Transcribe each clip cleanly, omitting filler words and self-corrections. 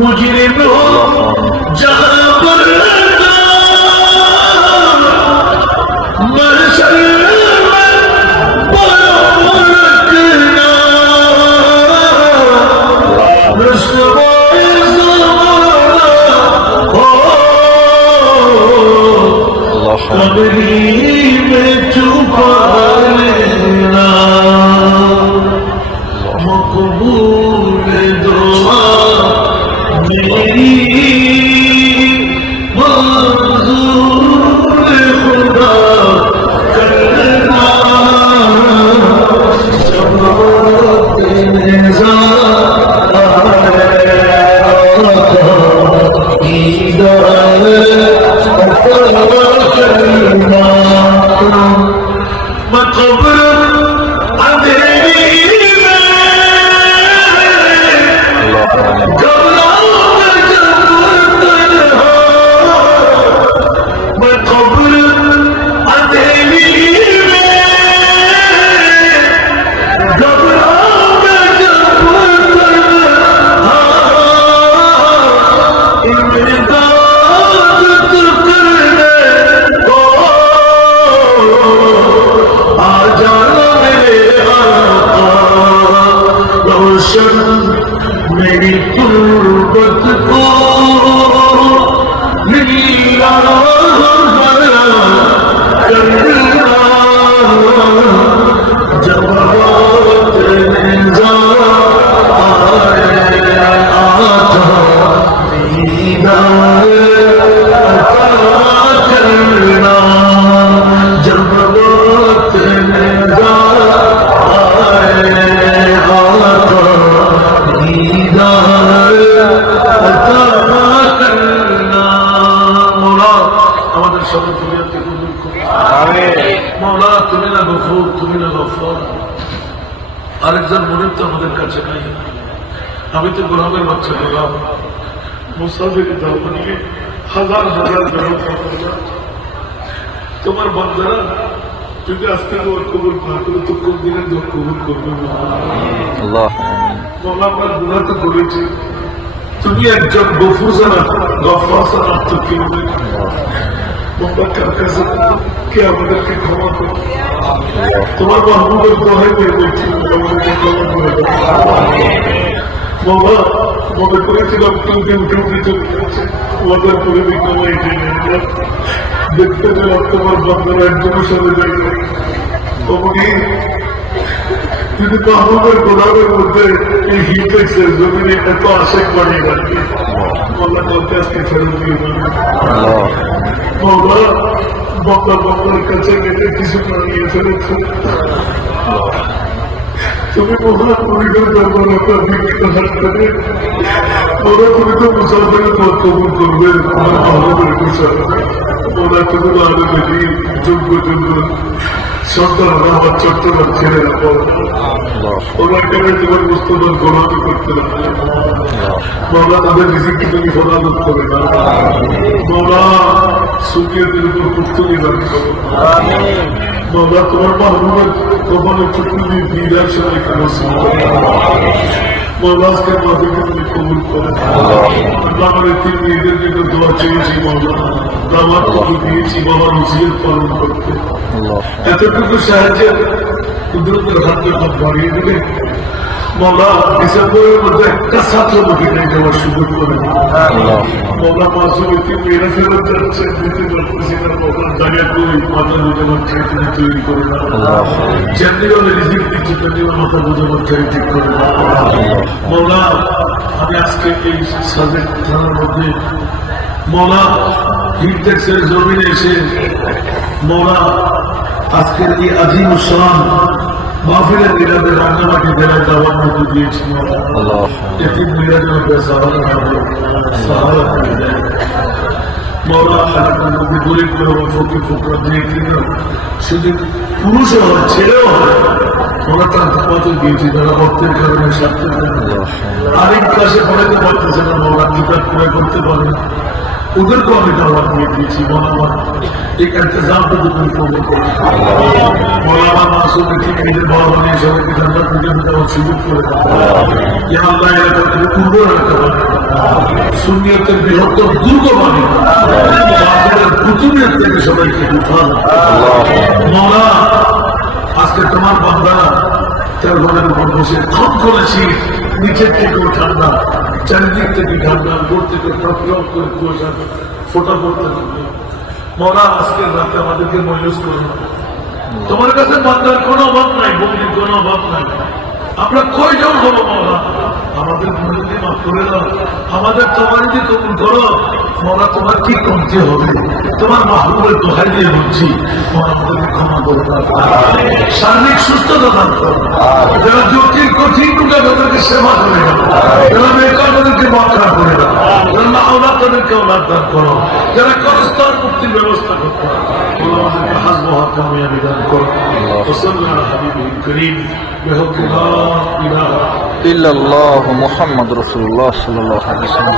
मुजरिम हो जहां पर महशर में पलटना रुस्वाए ज़माना हो कब्री में छुपा लेना मकबूल दुआ मेरी मंजूर खुदा करना जब तेरे करना मकबूल मेरी तुर्बत को नीला करना जब तेरे करना जब तेरे मौला तुम्हें ना गफूर तुम्हें ना गफूर আরেকজন মুরিদ তো আমাদের কাছে নাই আমি তো গোলামের বাচ্চা গোলাম মুসাফির দাওয়ানিয়ে হাজার হাজার জনতা তোমার বান্দারা যদি আজকে ওর কবুল না করে তো কোন দিনের দোয়া কবুল করবে না আল্লাহ মৌলা আমরা গুনাহ তো করেছি তুমি একজন গফুর জানা গফফার জানা তো কি হবে কার কাছে কে আমাদেরকে ক্ষমা করো তোমার মাহবুবের দোহাই পেয়ে বলছি আমাদেরকে ক্ষমা করে দাও বাবা মনে করেছিলাম কালকে উঠে উঠে চলে যাচ্ছে ওয়াদার করে দিতাম দেখতে পেলাম তোমার বান্ধব একজনের সাথে যাই তখনই যদি মাহবুবের গোলামের মধ্যে এই হিটেক্সের জমিনে এত আশেক বাড়িয়ে রাখবে বলা কালকে আজকে ফেরত দিয়ে বাবা বাবা বাবার কাছে গেলে কিছু বানিয়ে ফেলেছে তুমি মহা পরিবার ব্যাপার আপনার বিক্রিত হাত করে ওরা তুমি তো মুসাফিরের পথ কবুল করবে তোমার ভালোবের বিষয় ওরা তুমি আরো বেশি যোগ্য যোগ্য সন্তানরা আমার চট্টগ্রাম ছেড়ে রাখো ওরা কেমন তোমার মুস্তফার গোলামি করতে রাখবে মৌলা তাদের রিজিককে তুমি হেফাজত করে না মৌলা সুফিয়াদের উপর পুস্তকি দান করো মৌলা তোমার মাহবুবের কপালে চুক্তি বিদার সময় কেন মৌলা আজকে মাহবুবকে তুমি কবুল করো আল্লাহ আমাদের তিন মেয়েদের জন্য দোয়া চেয়েছি মৌলা দাওয়াত কবুল দিয়েছি বাবার নসিহত পালন করতে এতটুকু সাহায্যের কুদরতের হাতে হাত বাড়িয়ে দিলে মৌলা ডিসেম্বরের মধ্যে একটা ছাত্র মহিলায় যাওয়ার সুযোগ করে মৌলা মাসুমিতি মেয়েরা ফেরত যাচ্ছে দিতে পারতেছি না মৌলার জায়গা করি মাথা বোঝাবার ছেড়ে তুমি তৈরি করে না যেমনি ভাবে রিজিক দিচ্ছে তেমনি মাথা বোঝাবার ছেড়ে ঠিক করে না মৌলা আমি আজকে এই সাজেক থানার মধ্যে মৌলা হিটেক্সের জমিনে এসে মৌলা আজকের এই আজিম শান মাহফিলের মিলাদের রান্নাবাটি জেলায় যাওয়ার মতো দিয়েছি এটি মিলাদের সাহারা করে দেয় মৌলা এলাকার মধ্যে গরিব করে ফকির ফোকরা দিয়ে কিনা শুধু পুরুষও হয় ছেলেও হয় ওরা তার ধাপাতে দিয়েছি তারা ভক্তের কারণে স্বার্থের কারণে আরেক ক্লাসে পড়াতে পারতেছে না মৌলা কিতাব ক্রয় করতে পারে ওদেরকেও আমি দাওয়াত দিয়ে দিয়েছি মৌলানা এই ইন্তজামটুকু তুমি করবে মৌলানা মাসুদ এদের বড় বানিয়ে সবাইকে জান্নাত থেকে দেওয়ার সুযোগ করে ইয়া আল্লাহ এলাকা থেকে উর্বর এলাকা বানিয়ে সুন্নিয়তের বৃহত্তর দুর্গ বানিয়ে পুতুলের থেকে সবাইকে উঠান মৌলা আজকে তোমার বান্দারা তার ঘরের উপর বসে খুব করেছি নিচের থেকেও ঠান্ডা চারিদিক থেকে ঠান্ডা উপর থেকে টপ করে কুয়াশা ফোটা পড়তে থাকবে মৌলা আজকের রাতে আমাদেরকে ময়ূস করো না তোমার কাছে বান্দার কোনো অভাব নাই বন্দির কোনো অভাব নাই আমরা কয়জন হবো মৌলা আমাদের মনে মাফ করে দাও আমাদের তোমার যে কবুল করো মৌলা তোমার কি কমতে হবে তোমার মাহবুবের দোহাই দিয়ে বলছি মৌলা আমাদেরকে ক্ষমা করে দাও শারীরিক সুস্থতা দান করো যারা জটিল কঠিন রোগে তাদেরকে সেবা করে দাও যারা বেকার তাদেরকে মক্কা করে দাও যারা না ওলা তাদেরকে ওলাদ দান করো যারা করস্থান মুক্তির ব্যবস্থা করতে আমাদেরকে হাসবহা কামিয়াবি দান করো وصلى على حبيبه الكريم بحق لا اله إلا الله محمد رسول الله صلى الله عليه وسلم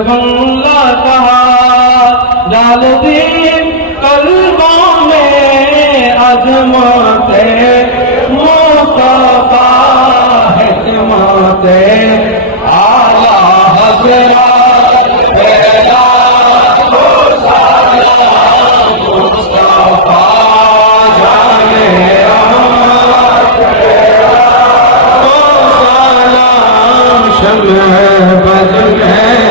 बंगला कहा डाल दी कल्बों में अजमते मुस्तफा हिकमते आला हज़रत पहला मुस्तफा जाने रहमत सलाम शम्ह बज में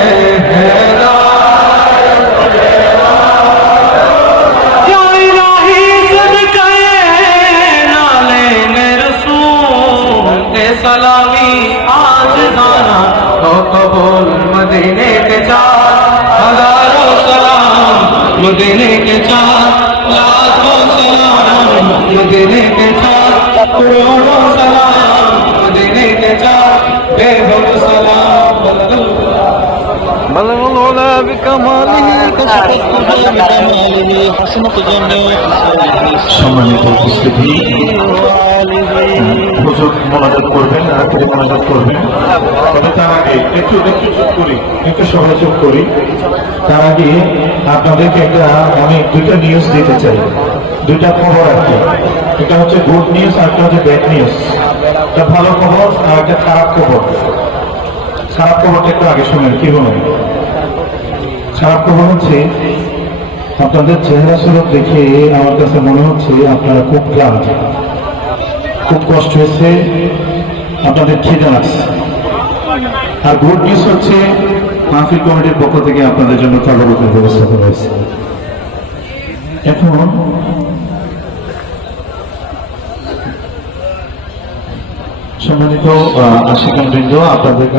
सलामी आज जाना तो कबूल मदीने के चार हजारों सलाम मदीने के चार लाखों सलाम मदीने के चार करोड़ों सलाम मदीने के चार बेहुद सलाम بلغ العلا بكماله كشف القدر بكماله حسنت جميع সম্মানিত উপস্থিতি হুজুর মোনাজাত করবেন আখেরি মোনাজাত করবেন তবে তার আগে একটু চুপ করি একটু সহযোগ করি তার আগে আপনাদেরকে আমি দুইটা নিউজ দিতে চাই দুইটা খবর আর কি, এটা হচ্ছে গুড নিউজ আর একটা হচ্ছে ব্যাড নিউজ। একটা ভালো খবর আর একটা খারাপ খবর। খারাপ খবরটা একটু আগে শুনেন, কি বলেন? খারাপ খবর হচ্ছে আপনাদের চেহারা স্বরূপ দেখে আমার কাছে মনে হচ্ছে আপনারা খুব ক্লান্ত, খুব কষ্ট হয়েছে, আপনাদের খিদে লাগছে। আর গুড নিউজ হচ্ছে মাহফিল কমিটির পক্ষ থেকে আপনাদের জন্য তরবতের ব্যবস্থা করা হয়েছে। এখন সম্মানিত আশিকান বৃন্দ, আপনাদের